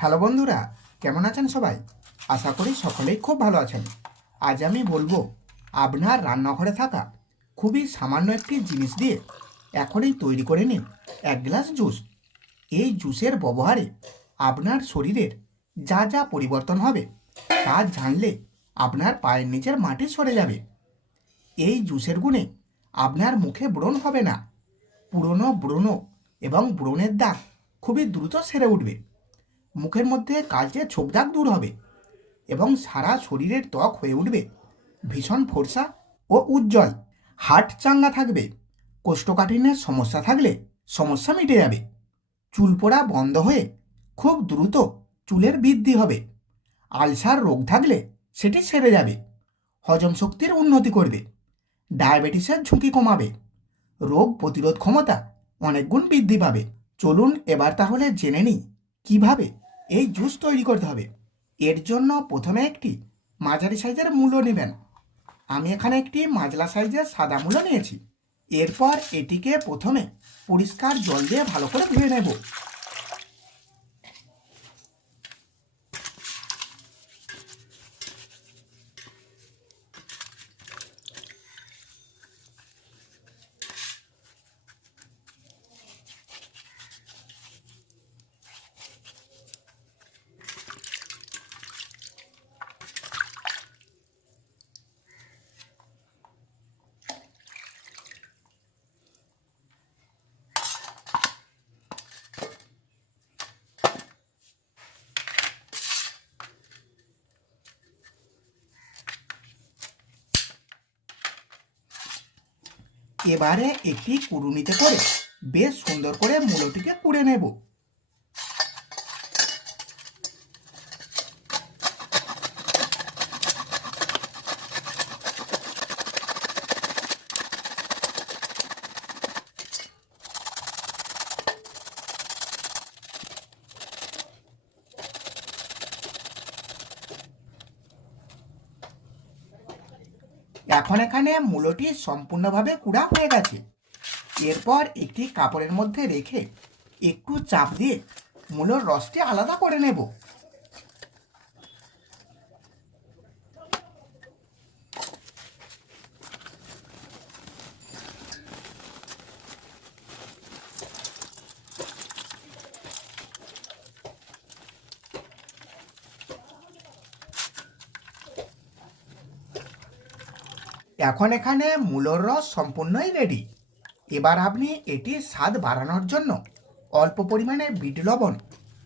Hello বন্ধুরা, কেমন আছেন সবাই? আশা করি সকলেই খুব ভালো আছেন। আজ আমি বলব, আপনার রান্নাঘরে থাকা খুবই সামান্য একটি জিনিস দিয়ে এখনই তৈরি করে নিন এক গ্লাস জুস। এই জুসের ব্যবহারে আপনার শরীরের যা যা পরিবর্তন হবে তা জানলে আপনার পায়ের নিচের মাটি সরে যাবে। এই জুসের গুণে আপনার মুখে ব্রণ হবে না। পুরনো ব্রণ এবং ব্রণের দাগ খুবই দ্রুত সেরে উঠবে। মুখের মধ্যে কালচে ছোপ দাগ দূর হবে এবং সারা শরীরের ত্বক হয়ে উঠবে। ভীষণ ফর্সা ও উজ্জ্বল। হার্ট চাঙ্গা থাকবে। কোষ্ঠকাঠিন্যের সমস্যা থাকলে সমস্যা মিটে যাবে। চুল পড়া বন্ধ হয়ে খুব দ্রুত চুলের বৃদ্ধি হবে। আলসার রোগ থাকলে সেটি সেরে যাবে। হজম শক্তির উন্নতি করবে। ডায়াবেটিসের ঝুঁকি কমাবে। রোগ প্রতিরোধ ক্ষমতা অনেক গুণ বৃদ্ধি পাবে। চলুন এবার তাহলে জেনে নিই কীভাবে এই জুস তৈরি করতে হবে? এর জন্য প্রথমে একটি মাঝারি সাইজের মূলো নেবেন। আমি এখানে একটি মাজলা সাইজের সাদা মূলো নিয়েছি। এরপর এটিকে প্রথমে পরিষ্কার জল দিয়ে ভালো করে ধুয়ে নেব। এবারে একটি কুড়ুনিতে করে বেশ সুন্দর করে মূলটিকে কুড়ে নেব। এখন এখানে মূলটি সম্পূর্ণভাবে কুড়া হয়ে গেছে। এরপর একটি কাপড়ের মধ্যে রেখে একটু চাপ দিয়ে মূলর রসটি আলাদা করে নেব। এখন এখানে মূলোর রস সম্পূর্ণই রেডি এবার আপনি এটির স্বাদ বাড়ানোর জন্য অল্প পরিমাণে বিট লবণ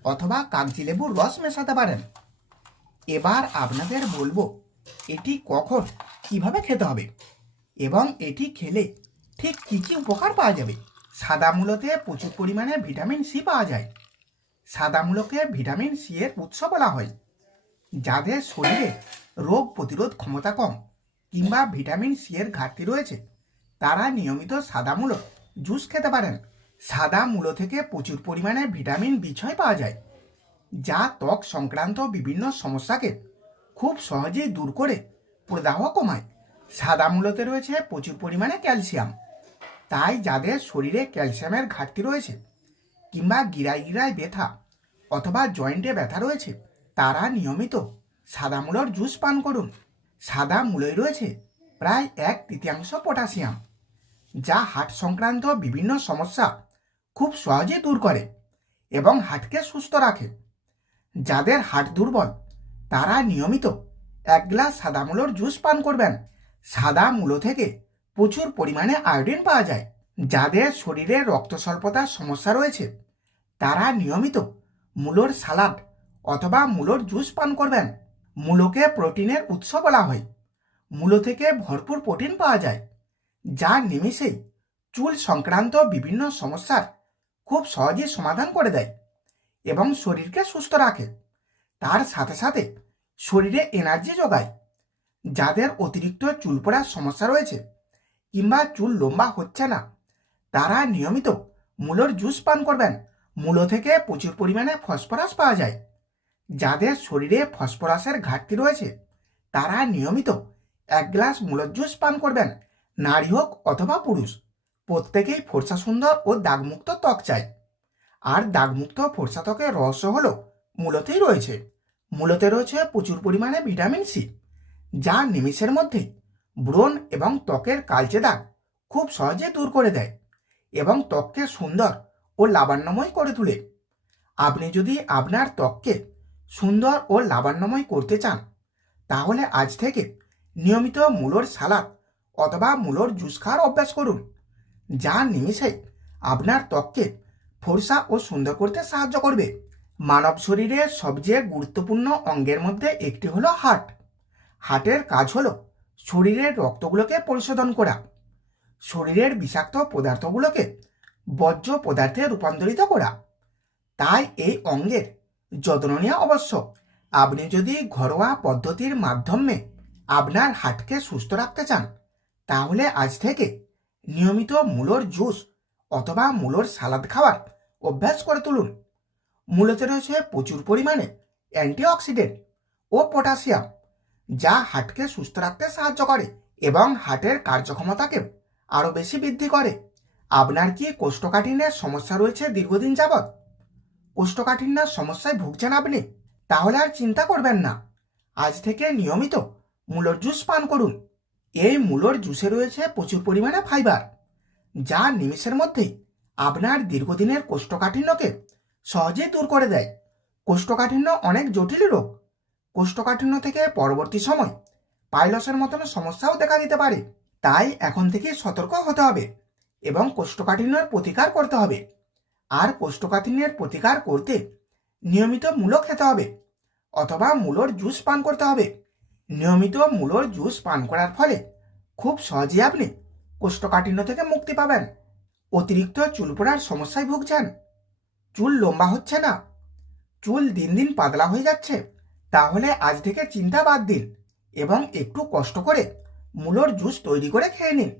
অথবা কাগজি লেবুর রস মেশাতে পারেন। এবার আপনাদের বলব, এটি কখন, কীভাবে খেতে হবে এবং এটি খেলে ঠিক কী কী উপকার পাওয়া যাবে। সাদা মূলোতে প্রচুর পরিমাণে ভিটামিন সি পাওয়া যায়। সাদা মূলকে ভিটামিন সি এর উৎস বলা হয় যাদের শরীরে রোগ প্রতিরোধ ক্ষমতা কম কিংবা ভিটামিন সি এর ঘাটতি রয়েছে, তারা নিয়মিত সাদা মূলো, জুস খেতে পারেন। সাদা মূলো থেকে প্রচুর পরিমাণে ভিটামিন বি ছয় পাওয়া যায়, যা ত্বক সংক্রান্ত বিভিন্ন সমস্যাকে খুব সহজেই দূর করে, প্রদাহ কমায়। সাদা মূলোতে রয়েছে প্রচুর পরিমাণে ক্যালসিয়াম, তাই যাদের শরীরে ক্যালসিয়ামের ঘাটতি রয়েছে, কিংবা গিরায় গিরায় ব্যথা অথবা জয়েন্টে ব্যথা রয়েছে, তারা নিয়মিত সাদা মূলোর জুস পান করুন। সাদা মূলোয় রয়েছে, প্রায় এক তৃতীয়াংশ পটাশিয়াম, যা হার্ট সংক্রান্ত বিভিন্ন সমস্যা খুব সহজে দূর করে এবং হার্টকে সুস্থ রাখে। যাদের হার্ট দুর্বল, তারা নিয়মিত এক গ্লাস সাদা মূলোর জুস পান করবেন। সাদা মূলো থেকে প্রচুর পরিমাণে আয়োডিন পাওয়া যায়, যাদের শরীরে রক্ত স্বল্পতার সমস্যা রয়েছে। তারা নিয়মিত মূলোর সালাড অথবা মূলোর জুস পান করবেন। মূলোকে প্রোটিনের উৎস বলা হয়। মূলো থেকে ভরপুর প্রোটিন পাওয়া যায় যা নিমিষেই চুল সংক্রান্ত বিভিন্ন সমস্যার খুব সহজেই সমাধান করে দেয় এবং শরীরকে সুস্থ রাখে। তার সাথে সাথে শরীরে এনার্জি যোগায়, যাদের অতিরিক্ত চুল পড়ার সমস্যা রয়েছে কিংবা চুল লম্বা হচ্ছে না, তারা নিয়মিত মূলোর জুস পান করবেন। মূলো থেকে প্রচুর পরিমাণে ফসফরাস পাওয়া যায়। যাদের শরীরে ফসফরাসের ঘাটতি রয়েছে, তারা নিয়মিত এক গ্লাস মূলর জুস পান করবেন, নারী হোক অথবা পুরুষ। প্রত্যেকেই ফর্সা সুন্দর ও দাগমুক্ত ত্বক চায় আর দাগমুক্ত ফর্সা ত্বকের রহস্য হল, মূলতেই রয়েছে। মূলতে রয়েছে প্রচুর পরিমাণে ভিটামিন সি, যা নিমিষের মধ্যে ব্রণ এবং ত্বকের কালচে দাগ খুব সহজে দূর করে দেয় এবং ত্বককে সুন্দর ও লাবণ্যময় করে তোলে। আপনি যদি আপনার ত্বককে সুন্দর ও লাবণ্যময় করতে চান, তাহলে আজ থেকে নিয়মিত মূলোর সালাদ অথবা মূলোর জুস খাওয়ার অভ্যাস করুন, যা নিমিষে আপনার ত্বককে ফর্সা ও সুন্দর করতে সাহায্য করবে। মানব শরীরের সবচেয়ে গুরুত্বপূর্ণ অঙ্গের মধ্যে একটি হলো হার্ট। হার্টের কাজ হলো শরীরের রক্তগুলোকে পরিশোধন করা। শরীরের বিষাক্ত পদার্থগুলোকে বর্জ্য পদার্থে রূপান্তরিত করা। তাই এই অঙ্গের যত্ন নেওয়া আবশ্যক। আপনি যদি ঘরোয়া পদ্ধতির মাধ্যমে আপনার হাটকে সুস্থ রাখতে চান, তাহলে আজ থেকে নিয়মিত মূলোর জুস অথবা মূলোর সালাদ খাওয়ার অভ্যাস করে তুলুন। মূলতে রয়েছে প্রচুর পরিমাণে অ্যান্টিঅক্সিডেন্ট ও পটাশিয়াম, যা হার্টকে সুস্থ রাখতে সাহায্য করে এবং হার্টের কার্যক্ষমতাকে আরও বেশি বৃদ্ধি করে। আপনার কি কোষ্ঠকাঠিন্যের সমস্যা রয়েছে দীর্ঘদিন যাবৎ? কোষ্ঠকাঠিন্যের সমস্যায় ভুগছেন আপনি, তাহলে আর চিন্তা করবেন না। আজ থেকে নিয়মিত মূলর জুস পান করুন। এই মূলর জুসে রয়েছে প্রচুর পরিমাণে ফাইবার, যা নিমিষের মধ্যেই আপনার দীর্ঘদিনের কোষ্ঠকাঠিন্যকে সহজেই দূর করে দেয়। কোষ্ঠকাঠিন্য অনেক জটিল রোগ। কোষ্ঠকাঠিন্য থেকে পরবর্তী সময় পাইলসের মতন সমস্যাও দেখা দিতে পারে। তাই এখন থেকে সতর্ক হতে হবে এবং কোষ্ঠকাঠিন্যের প্রতিকার করতে হবে। আর কোষ্ঠকাঠিন্যের প্রতিকার করতে নিয়মিত মূলো খেতে হবে, অথবা মূলোর জুস পান করতে হবে। নিয়মিত মূলোর জুস পান করার ফলে খুব সহজেই আপনি কোষ্ঠকাঠিন্য থেকে মুক্তি পাবেন। অতিরিক্ত চুল পড়ার সমস্যায় ভুগছেন। চুল লম্বা হচ্ছে না। চুল দিন দিন পাতলা হয়ে যাচ্ছে। তাহলে আজ থেকে চিন্তা বাদ দিন এবং একটু কষ্ট করে মূলোর জুস তৈরি করে খেয়ে নিন।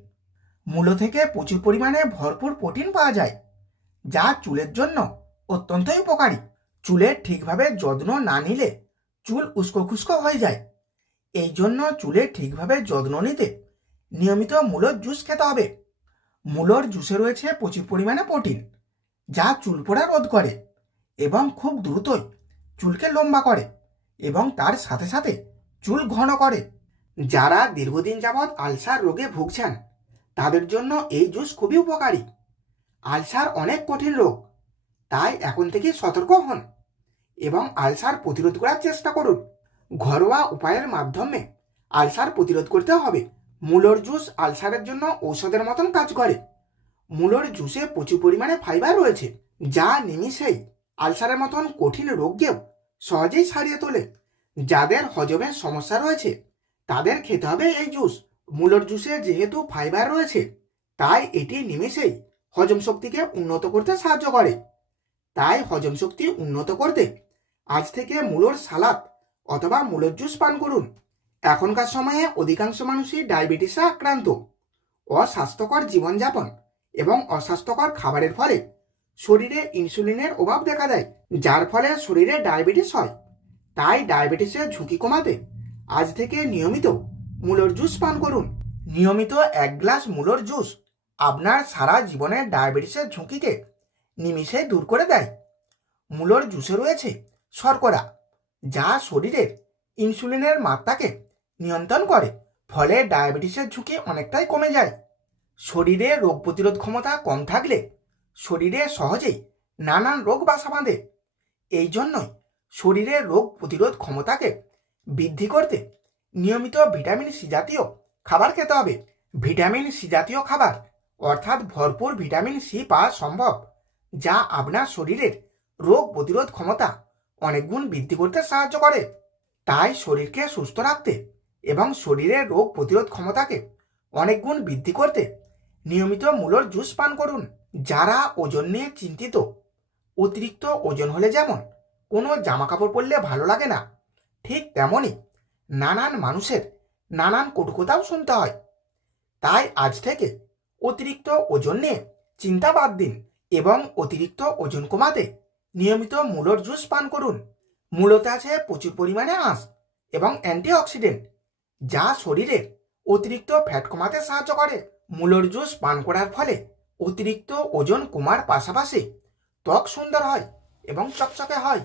মূলো থেকে প্রচুর পরিমাণে ভরপুর প্রোটিন পাওয়া যায়। যা চুলের জন্য অত্যন্তই উপকারী। চুলের ঠিকভাবে যত্ন না নিলে চুল উস্কো খুস্কো হয়ে যায়। এই জন্য চুলের ঠিকভাবে যত্ন নিতে নিয়মিত মূলোর জুস খেতে হবে। মূলোর জুসে রয়েছে প্রচুর পরিমাণে প্রোটিন, যা চুল পোড়া রোধ করে এবং খুব দ্রুতই চুলকে লম্বা করে এবং তার সাথে সাথে চুল ঘন করে। যারা দীর্ঘদিন যাবৎ আলসার রোগে ভুগছেন, তাদের জন্য এই জুস খুবই উপকারী। আলসার অনেক কঠিন রোগ, তাই এখন থেকে সতর্ক হন এবং আলসার প্রতিরোধ করার চেষ্টা করুন। ঘরোয়া উপায়ের মাধ্যমে আলসার প্রতিরোধ করতে হবে। মূলর জুস আলসারের জন্য ঔষধের মতন কাজ করে। মূলর জুসে প্রচুর পরিমাণে ফাইবার রয়েছে, যা নিমিষেই আলসারের মতন কঠিন রোগকেও সহজেই সারিয়ে তোলে। যাদের হজমের সমস্যা রয়েছে, তাদের খেতে হবে এই জুস। মূলর জুসে যেহেতু ফাইবার রয়েছে, তাই এটি নিমিষেই হজম শক্তিকে উন্নত করতে সাহায্য করে। তাই হজম শক্তি উন্নত করতে আজ থেকে মূলর সালাদ অথবা মূলর জুস পান করুন। এখনকার সময়ে অধিকাংশ মানুষই ডায়াবেটিসে আক্রান্ত। অস্বাস্থ্যকর জীবনযাপন এবং অস্বাস্থ্যকর খাবারের ফলে শরীরে ইনসুলিনের অভাব দেখা দেয়, যার ফলে শরীরে ডায়াবেটিস হয়। তাই ডায়াবেটিসের ঝুঁকি কমাতে আজ থেকে নিয়মিত মূলর জুস পান করুন। নিয়মিত এক গ্লাস মূলর জুস আপনার সারা জীবনের ডায়াবেটিসের ঝুঁকিকে নিমিষে দূর করে দেয়। মূলর জুসে রয়েছে শর্করা, যা শরীরের ইনসুলিনের মাত্রাকে নিয়ন্ত্রণ করে, ফলে ডায়াবেটিসের ঝুঁকি অনেকটাই কমে যায়। শরীরে রোগ প্রতিরোধ ক্ষমতা কম থাকলে শরীরে সহজেই নানান রোগ বাসা বাঁধে। এই জন্যই শরীরের রোগ প্রতিরোধ ক্ষমতাকে বৃদ্ধি করতে নিয়মিত ভিটামিন সি জাতীয় খাবার খেতে হবে। ভিটামিন সি জাতীয় খাবার অর্থাৎ ভরপুর ভিটামিন সি পাওয়া সম্ভব, যা আপনার শরীরের রোগ প্রতিরোধ ক্ষমতা অনেক গুণ বৃদ্ধি করতে সাহায্য করে। তাই শরীরকে সুস্থ রাখতে এবং শরীরের রোগ প্রতিরোধ ক্ষমতাকে অনেক গুণ বৃদ্ধি করতে নিয়মিত মূলর জুস পান করুন। যারা ওজন নিয়ে চিন্তিত, অতিরিক্ত ওজন হলে যেমন কোনো জামা কাপড় পরলে ভালো লাগে না, ঠিক তেমনই নানান মানুষের নানান কটুকতাও শুনতে হয়। তাই আজ থেকে অতিরিক্ত ওজন নিয়ে চিন্তা বাদ দিন এবং অতিরিক্ত ওজন কমাতে নিয়মিত মূলর জুস পান করুন। মূলতে আছে প্রচুর পরিমাণে আঁশ এবং অ্যান্টিঅক্সিডেন্ট, যা শরীরের অতিরিক্ত ফ্যাট কমাতে সাহায্য করে। মূলর জুস পান করার ফলে অতিরিক্ত ওজন কমার পাশাপাশি ত্বক সুন্দর হয় এবং চকচকে হয়।